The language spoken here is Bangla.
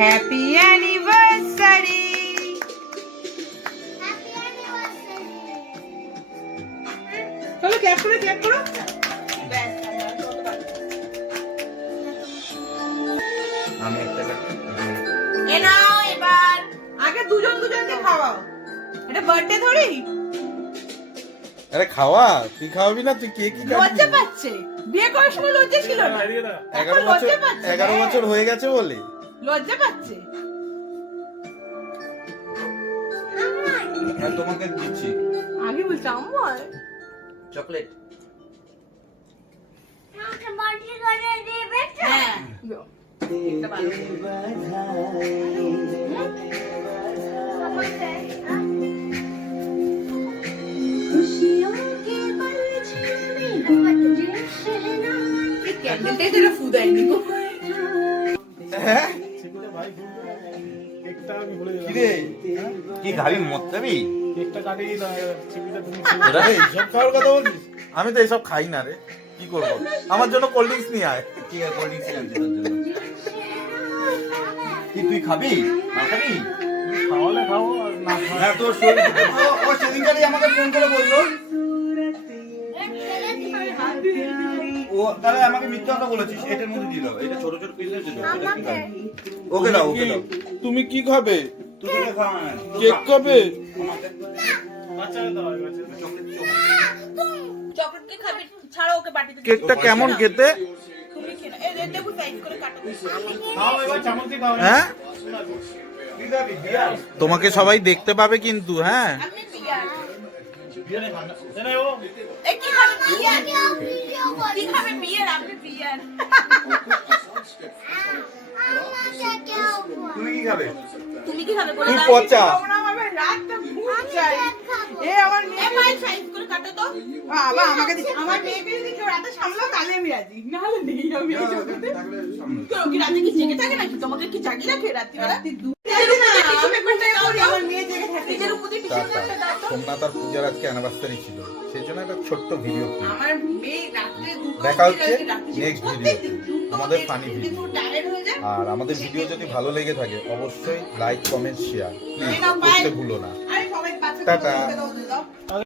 Happy anniversary. চলো ক্যাপ করে ক্যাপ করো। আমি একটা এ নাও এবার আগে দুজন দুজনকে খাওয়াও। এটা বার্থডে থরি। আরে খাওয়া, তুই খাওয়াবি না? তুই কে কি লজ্জা পাচ্ছে, বিয়ে করার সময় লজ্জা ছিল না, 11 বছর হয়ে গেছে বলে লজ্জা পাচ্ছে। তোমাকে দিচ্ছি আগে বলছে আম্মা চকলেট। হ্যাঁ ক্যান্ডেলটাই যেটা ফুদায়নি গো। হ্যাঁ কিরে কি খাবি? মদ খাবি? এইসব খাওয়ার কথা বলছিস? আমি তো এইসব খাই না রে, কি করবো? আমার জন্য কোল্ড ড্রিঙ্কস নিয়ে আয়। ঠিক আছে, কোল্ড ড্রিঙ্কস আনছি তোর জন্য। কি তুই খাবি না খাবি? খাওয়ালে খাও আর না হ্যাঁ তোর শরীর ও সেদিনকারই আমাকে ফোন করে বললো, ও তাহলে আমাকে মিথ্যা কথা বলেছিস। এটার মধ্যে দিল, এটা ছোট ছোট পিস আছে তো, এটা কি খাবি? ওকে দাও, ওকে দাও। তুমি কি খাবে? তুই তোকে খাওয়া না। কেক খাবে? আমাকে বাচ্চাকে দাও বাচ্চাকে চকলেট চকলেট কি খাবি? ছাড়ো ওকে বাটিতে। কেকটা কেমন খেতে? তুমি খেয়ে নাও। এই দেখো সাইজ করে কাটো। খাও, এবার চামচ দিয়ে খাও। হ্যাঁ, কি খাবি? বিয়ার? তোমাকে সবাই দেখতে পাবে কিন্তু। হ্যাঁ, আমি বিয়ার। বিয়ারে খান না। এনে ও এই কি খাবে? বিয়ার। কি খাবে? বিয়ার। আমি বিয়ার। তুমি কি খাবে? তুমি কি খাবে? বলে তুই দাও। পচা। আমার রাতটা ভুল চাই। এ আমার মেয়ে ভাই সাইজ করে কাটো তো। বাবা আমাকে দিছে। আমার মেয়েকে যদি কেউ রাতে সামলাও তাহলে আমি রাজি। না হলে নেই আমি এই জগতে। থাকলে সামনে। কেউ কি রাতে কি জেগে থাকে নাকি? তোমাকে কি জাগিয়ে রাখে রাত্রিবেলা? আমি কোনটাই করি? আমার মেয়ে জেগে থাকে। নিজের উপর টিস্যু পেপারটা দাও তো। সোমনাথ আর পূজার আজকে অ্যানিভার্সারি ছিল, সেই জন্য একটা ছোট্ট ভিডিও ক্লিপ। আমার মেয়ে রাতে দুটো দেখা হচ্ছে রাত্রি next প্রত্যেক video তে। দিন দুটো আমাদের অবধি funny video। দুটো টায়ার্ড হয়ে যায়। আর আমাদের ভিডিও যদি ভালো লেগে থাকে অবশ্যই লাইক, কমেন্ট, শেয়ার প্লিজ এই নাও, bye। করতে ভুলো না। আরে সবাই বাচ্চাকে টাটা। বলতে দাও।